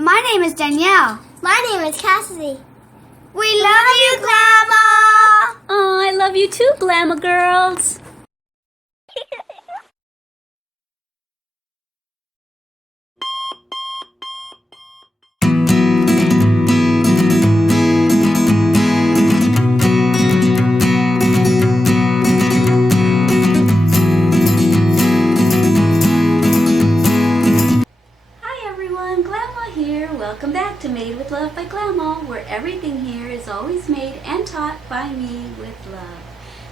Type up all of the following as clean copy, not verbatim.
My name is Danielle. My name is Cassidy. We love you, Glama! Oh, I love you too, Glama girls. Welcome back to Made with Love by Glama, where everything here is always made and taught by me with love.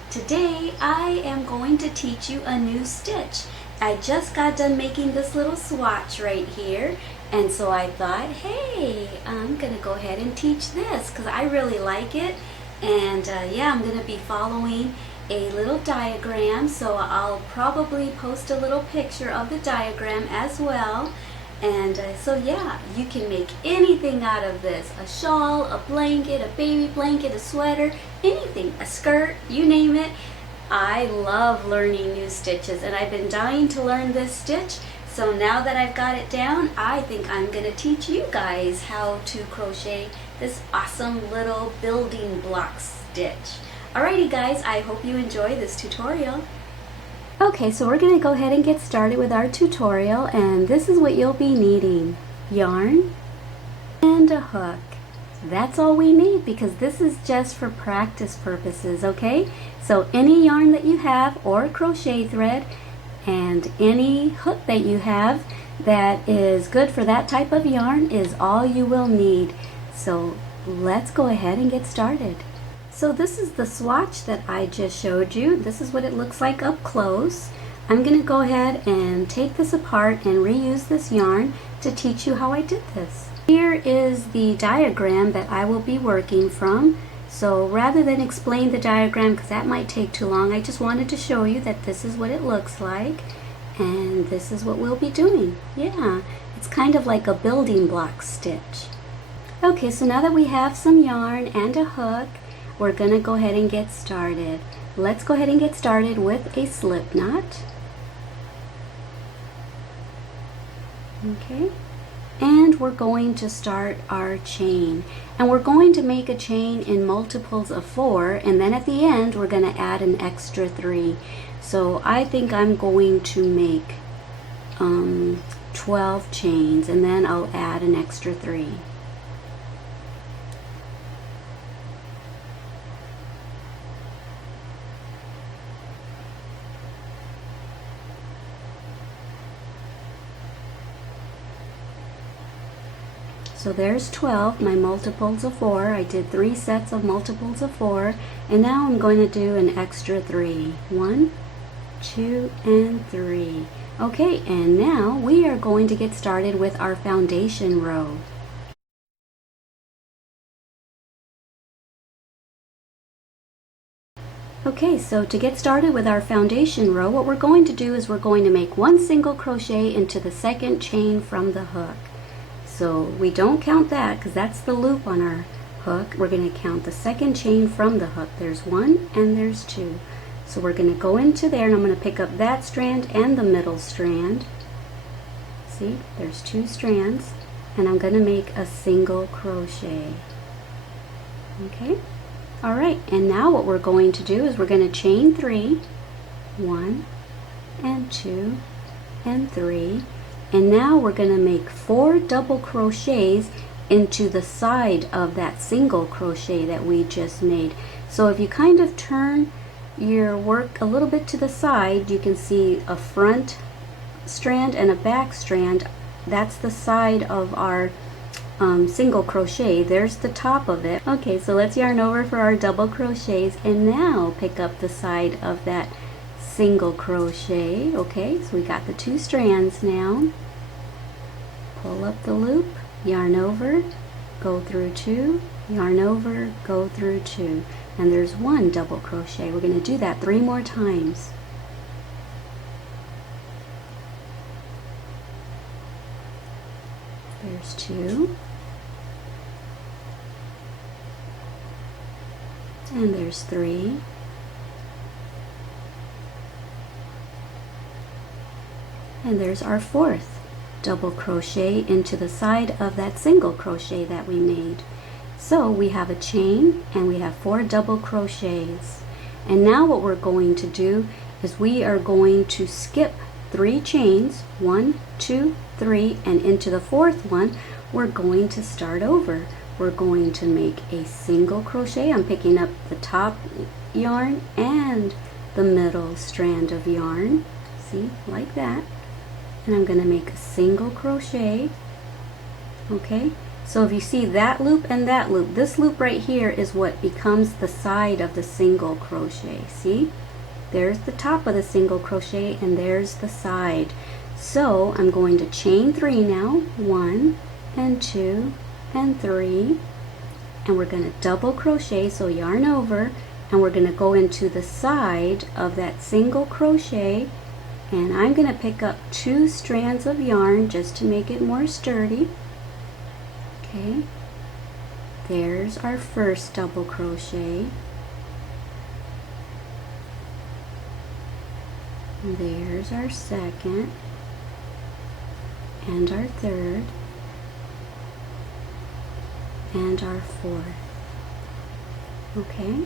Today I am going to teach you a new stitch. I just got done making this little swatch right here, and so I thought, hey, I'm going to go ahead and teach this because I really like it. And yeah, I'm going to be following a little diagram, so I'll probably post a little picture of the diagram as well. And so yeah, you can make anything out of this. A shawl, a blanket, a baby blanket, a sweater, anything, a skirt, you name it. I love learning new stitches, and I've been dying to learn this stitch. So now that I've got it down, I think I'm going to teach you guys how to crochet this awesome little building block stitch. Alrighty guys, I hope you enjoy this tutorial. Okay, so we're going to go ahead and get started with our tutorial, and this is what you'll be needing. Yarn and a hook. That's all we need because this is just for practice purposes, okay? So any yarn that you have or crochet thread and any hook that you have that is good for that type of yarn is all you will need. So let's go ahead and get started. So this is the swatch that I just showed you. This is what it looks like up close. I'm going to go ahead and take this apart and reuse this yarn to teach you how I did this. Here is the diagram that I will be working from. So rather than explain the diagram, because that might take too long, I just wanted to show you that this is what it looks like. And this is what we'll be doing. Yeah, it's kind of like a building block stitch. Okay, so now that we have some yarn and a hook, we're going to go ahead and get started. Let's go ahead and get started with a slip knot. Okay, and we're going to start our chain. And we're going to make a chain in multiples of 4, and then at the end we're going to add an extra 3. So I think I'm going to make 12 chains, and then I'll add an extra 3. So there's 12, my multiples of 4. I did 3 sets of multiples of 4, and now I'm going to do an extra 3. 1, 2, and 3. Okay, and now we are going to get started with our foundation row. Okay, so to get started with our foundation row, what we're going to do is we're going to make 1 single crochet into the second chain from the hook. So we don't count that because that's the loop on our hook. We're going to count the second chain from the hook. There's 1 and there's 2. So we're going to go into there, and I'm going to pick up that strand and the middle strand. See, there's 2 strands, and I'm going to make a single crochet. Okay, alright, and now what we're going to do is we're going to chain 3, 1 and 2 and 3. And now we're going to make 4 double crochets into the side of that single crochet that we just made. So if you kind of turn your work a little bit to the side, you can see a front strand and a back strand. That's the side of our single crochet. There's the top of it. Okay, so let's yarn over for our double crochets, and now pick up the side of that single crochet. Okay, so we got the 2 strands now. Pull up the loop, yarn over, go through 2, yarn over, go through 2, and there's 1 double crochet. We're going to do that 3 more times. There's 2, and there's 3, and there's our 4th. double crochet into the side of that single crochet that we made. So we have a chain and we have 4 double crochets. And now what we're going to do is we are going to skip 3 chains, 1, 2, 3, and into the 4th one we're going to start over. We're going to make a single crochet. I'm picking up the top yarn and the middle strand of yarn, see, like that, and I'm going to make a single crochet. Okay, so if you see that loop and that loop, this loop right here is what becomes the side of the single crochet. See, there's the top of the single crochet and there's the side. So I'm going to chain 3 now, 1 and 2 and 3, and we're going to double crochet, so yarn over, and we're going to go into the side of that single crochet, and I'm going to pick up 2 strands of yarn just to make it more sturdy. Okay, there's our first double crochet, and there's our second and our third and our 4th. Okay,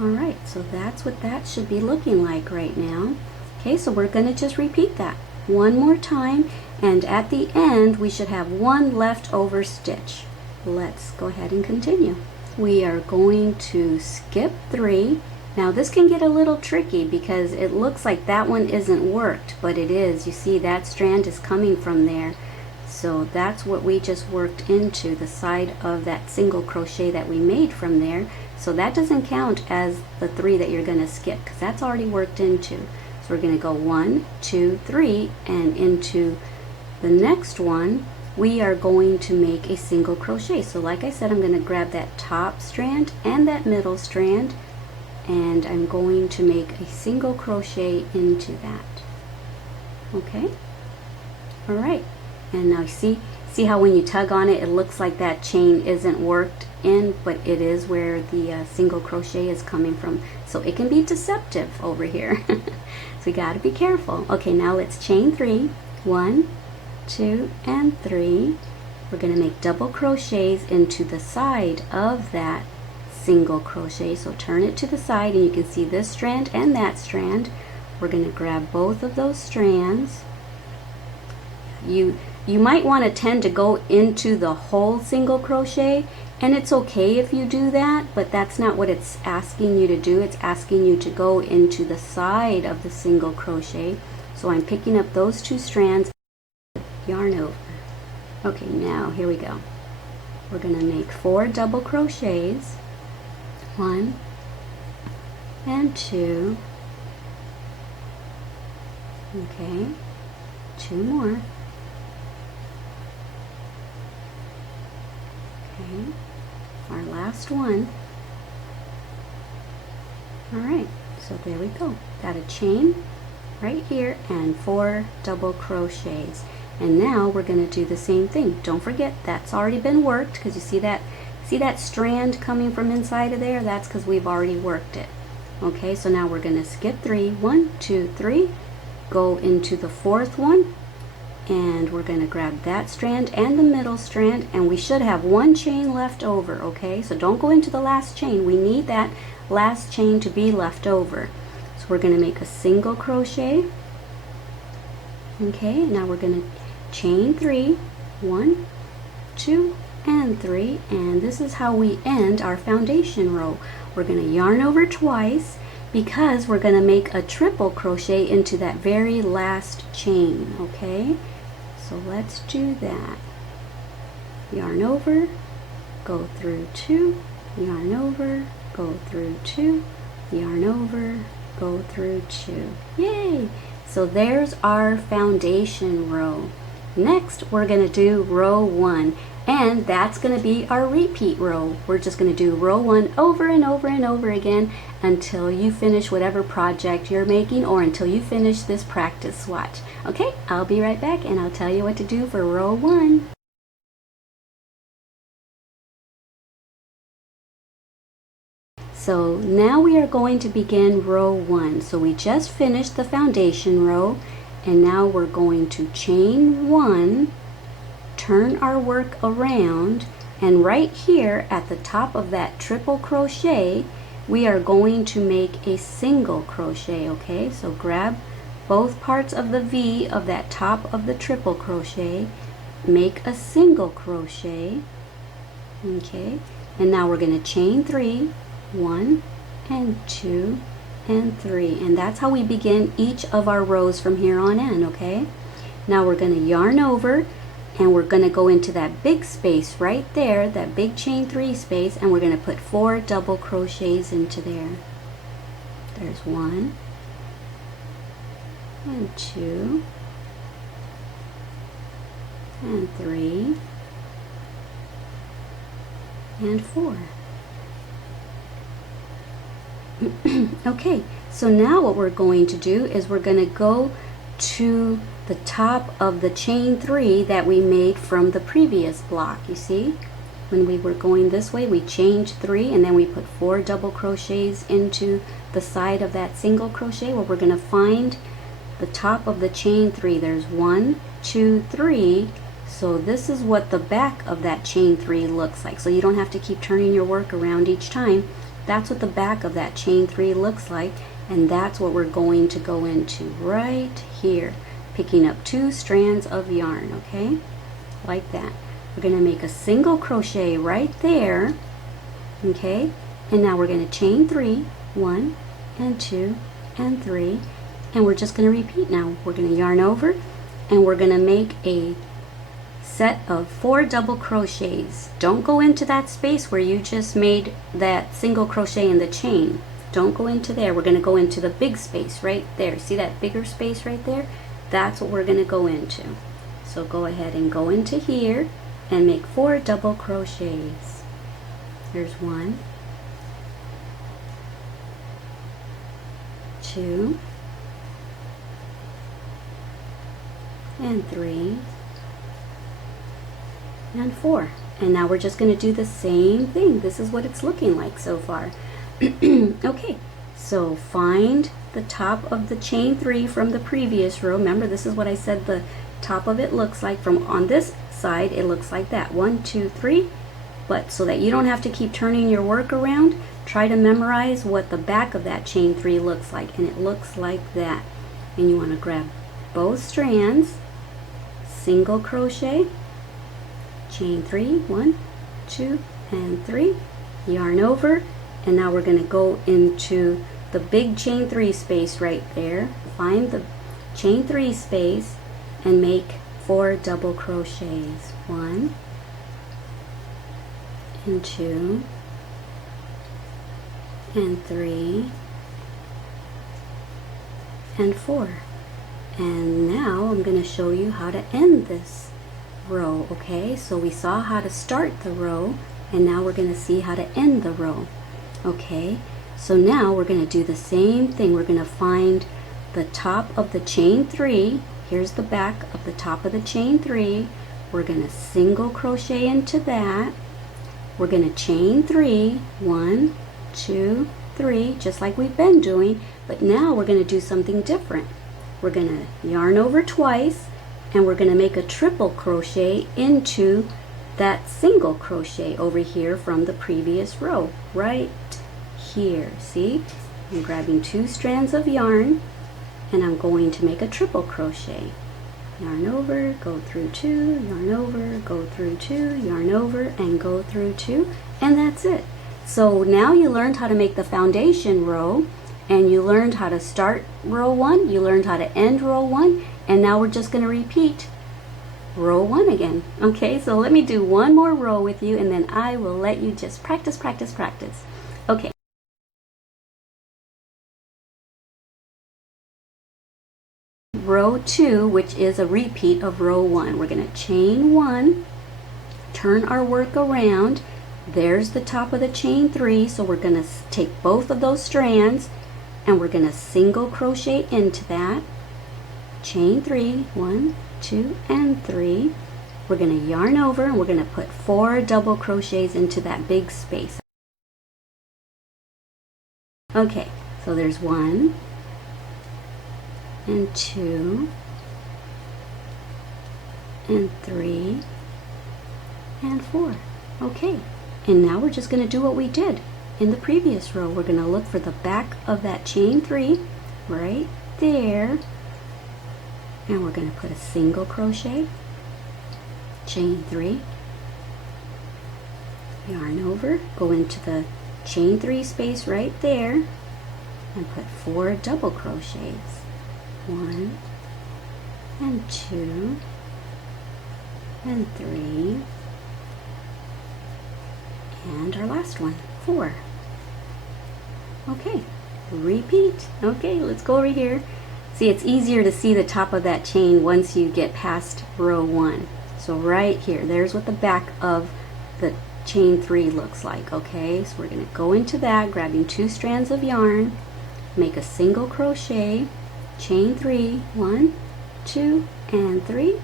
alright, so that's what that should be looking like right now. Okay, so we're going to just repeat that one more time, and at the end we should have 1 leftover stitch. Let's go ahead and continue. We are going to skip 3. Now this can get a little tricky because it looks like that one isn't worked, but it is. You see that strand is coming from there. So that's what we just worked into the side of that single crochet that we made from there. So that doesn't count as the 3 that you're going to skip because that's already worked into. So we're going to go 1, 2, 3, and into the next one we are going to make a single crochet. So like I said, I'm going to grab that top strand and that middle strand, and I'm going to make a single crochet into that. Okay, all right. And now see how when you tug on it, it looks like that chain isn't worked in, but it is where the single crochet is coming from. So it can be deceptive over here. So we got to be careful. Okay, now let's chain 3. 1, 2, and 3. We're going to make double crochets into the side of that single crochet. So turn it to the side, and you can see this strand and that strand. We're going to grab both of those strands. You might want to tend to go into the whole single crochet, and it's okay if you do that, but that's not what it's asking you to do. It's asking you to go into the side of the single crochet. So I'm picking up those 2 strands, yarn over. Okay, now here we go. We're going to make 4 double crochets. 1 and 2. Okay, 2 more. Okay, our last one. Alright, so there we go. Got a chain right here and 4 double crochets. And now we're going to do the same thing. Don't forget that's already been worked, because you see that strand coming from inside of there? That's because we've already worked it. Okay, so now we're going to skip 3. 1, 2, 3. Go into the 4th one, and we're going to grab that strand and the middle strand, and we should have 1 chain left over. Okay, so don't go into the last chain. We need that last chain to be left over. So we're going to make a single crochet. Okay, now we're going to chain 3. 1, 2, and 3, and this is how we end our foundation row. We're going to yarn over twice because we're going to make a triple crochet into that very last chain. Okay, so let's do that. Yarn over, go through 2, yarn over, go through 2, yarn over, go through 2. Yay! So there's our foundation row. Next we're going to do row 1, and that's going to be our repeat row. We're just going to do row 1 over and over and over again until you finish whatever project you're making, or until you finish this practice swatch. Okay, I'll be right back and I'll tell you what to do for row 1. So now we are going to begin row 1. So we just finished the foundation row, and now we're going to chain 1, turn our work around, and right here at the top of that triple crochet we are going to make a single crochet. Okay, so grab both parts of the V of that top of the triple crochet, make a single crochet. Okay, and now we're going to chain 3, 1 and 2 and 3, and that's how we begin each of our rows from here on in. Okay, now we're going to yarn over, and we're going to go into that big space right there, that big chain 3 space, and we're going to put 4 double crochets into there. There's 1 and 2 and 3 and 4. Okay, so now what we're going to do is we're going to go to the top of the chain 3 that we made from the previous block. You see, when we were going this way, we chained 3 and then we put 4 double crochets into the side of that single crochet. Well, we're going to find the top of the chain 3. There's 1, 2, 3. So this is what the back of that chain 3 looks like. So you don't have to keep turning your work around each time. That's what the back of that chain 3 looks like, and that's what we're going to go into right here, picking up 2 strands of yarn. Okay, like that. We're going to make a single crochet right there. Okay, and now we're going to chain 3, 1 and 2 and 3, and we're just going to repeat. Now we're going to yarn over, and we're going to make a set of 4 double crochets. Don't go into that space where you just made that single crochet in the chain. Don't go into there. We're going to go into the big space right there. See that bigger space right there? That's what we're going to go into. So go ahead and go into here and make 4 double crochets. There's 1, 2 and 3 and 4. And now we're just going to do the same thing. This is what it's looking like so far. Okay, so find the top of the chain 3 from the previous row. Remember, this is what I said the top of it looks like. From on this side, it looks like that. 1, 2, 3. But so that you don't have to keep turning your work around, try to memorize what the back of that chain 3 looks like, and it looks like that. And you want to grab both strands, single crochet, chain 3, 1, 2 and 3, yarn over, and now we're going to go into the big chain 3 space right there. Find the chain 3 space and make 4 double crochets. 1 and 2 and 3 and 4. And now I'm going to show you how to end this row. Okay, so we saw how to start the row, and now we're going to see how to end the row. Okay, so now we're going to do the same thing. We're going to find the top of the chain 3. Here's the back of the top of the chain 3. We're going to single crochet into that. We're going to chain 3, 1, 2, 3, just like we've been doing, but now we're going to do something different. We're going to yarn over twice, and we're going to make a triple crochet into that single crochet over here from the previous row, right here. See, I'm grabbing 2 strands of yarn, and I'm going to make a triple crochet. Yarn over, go through 2, yarn over, go through 2, yarn over, and go through 2, and that's it. So now you learned how to make the foundation row, and you learned how to start row 1, you learned how to end row 1, and now we're just going to repeat row 1 again. Okay, so let me do one more row with you, and then I will let you just practice, practice, practice. Okay. Row 2, which is a repeat of row 1. We're going to chain 1, turn our work around. There's the top of the chain 3, so we're going to take both of those strands and we're going to single crochet into that. Chain 3, 1, 2 and 3. We're going to yarn over, and we're going to put 4 double crochets into that big space. Okay, so there's 1 and 2 and 3 and 4. Okay, and now we're just going to do what we did in the previous row. We're going to look for the back of that chain 3 right there, and we're going to put a single crochet, chain 3, yarn over, go into the chain 3 space right there, and put 4 double crochets, 1 and 2 and 3, and our last one, 4. Okay, repeat. Okay, let's go over here. See, it's easier to see the top of that chain once you get past row 1. So right here, there's what the back of the chain 3 looks like. Okay, so we're going to go into that, grabbing 2 strands of yarn, make a single crochet, chain 3, 1, 2, and 3,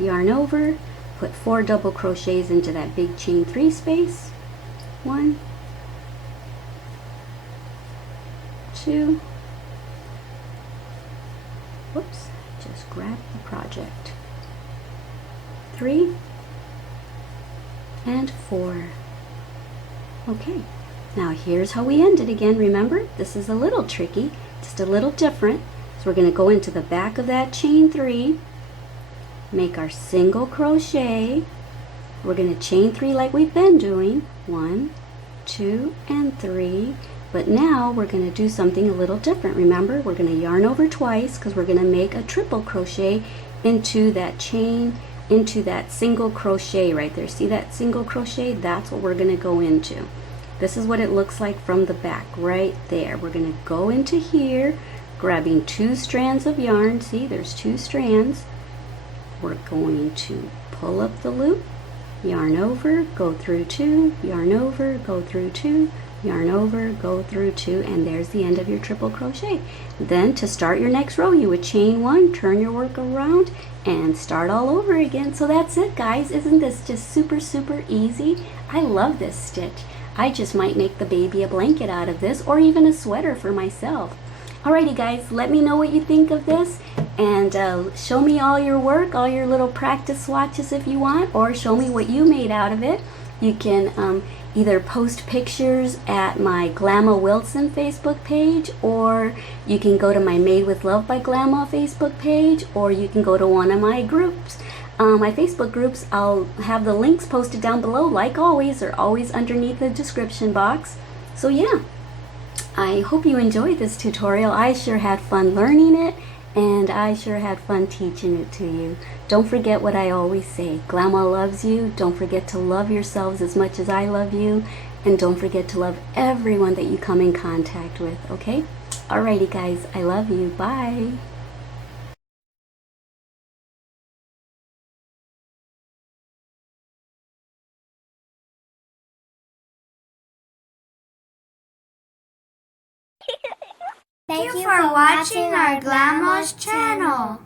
yarn over, put 4 double crochets into that big chain 3 space, 1, 2, whoops, just grab the project, 3, and 4. Okay, now here's how we end it again. Remember, this is a little tricky, just a little different. So we're going to go into the back of that chain 3, make our single crochet. We're going to chain 3 like we've been doing, 1, 2, and 3. But now we're going to do something a little different. Remember, we're going to yarn over twice because we're going to make a triple crochet into that chain, into that single crochet right there. See that single crochet? That's what we're going to go into. This is what it looks like from the back right there. We're going to go into here, grabbing 2 strands of yarn. See, there's 2 strands. We're going to pull up the loop, yarn over, go through 2, yarn over, go through 2, yarn over, go through 2, and there's the end of your triple crochet. Then to start your next row, you would chain 1, turn your work around, and start all over again. So that's it, guys. Isn't this just super, super easy? I love this stitch. I just might make the baby a blanket out of this, or even a sweater for myself. Alrighty, guys, let me know what you think of this, and show me all your work, all your little practice swatches if you want, or show me what you made out of it. You can either post pictures at my Glama Wilson Facebook page, or you can go to my Made with Love by Glama Facebook page, or you can go to one of my groups. My Facebook groups, I'll have the links posted down below. Like always, they're always underneath the description box. So yeah, I hope you enjoyed this tutorial. I sure had fun learning it, and I sure had fun teaching it to you. Don't forget what I always say, Glama loves you. Don't forget to love yourselves as much as I love you, and don't forget to love everyone that you come in contact with, okay? Alrighty, guys, I love you. Bye. Thank you for watching our Glama's channel.